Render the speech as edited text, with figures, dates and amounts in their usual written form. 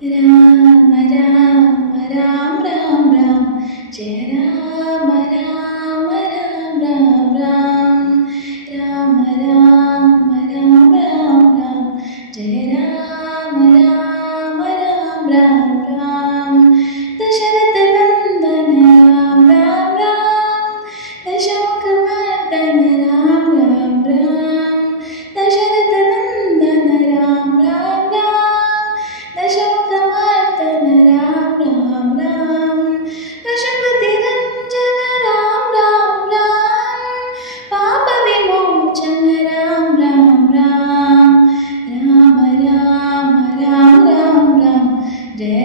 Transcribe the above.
రామ రామ రామ రామ రామ జయ రామ రామ రామ రామ రామ రామ రామ రామ రామ జయ రామ రామ రామ రామ రామ దశరథ నందన రామ రామ రామ దశముఖ మర్దన రామ రామ రామ దశరథ నందన రామ రామ రామ దశముఖ మర్దన రామ రామ రామ పశుపతి రంజన రామ రామ రామ పాప విమోచన రామ రామ రామ రామ రామ రామ రామ రామ జయ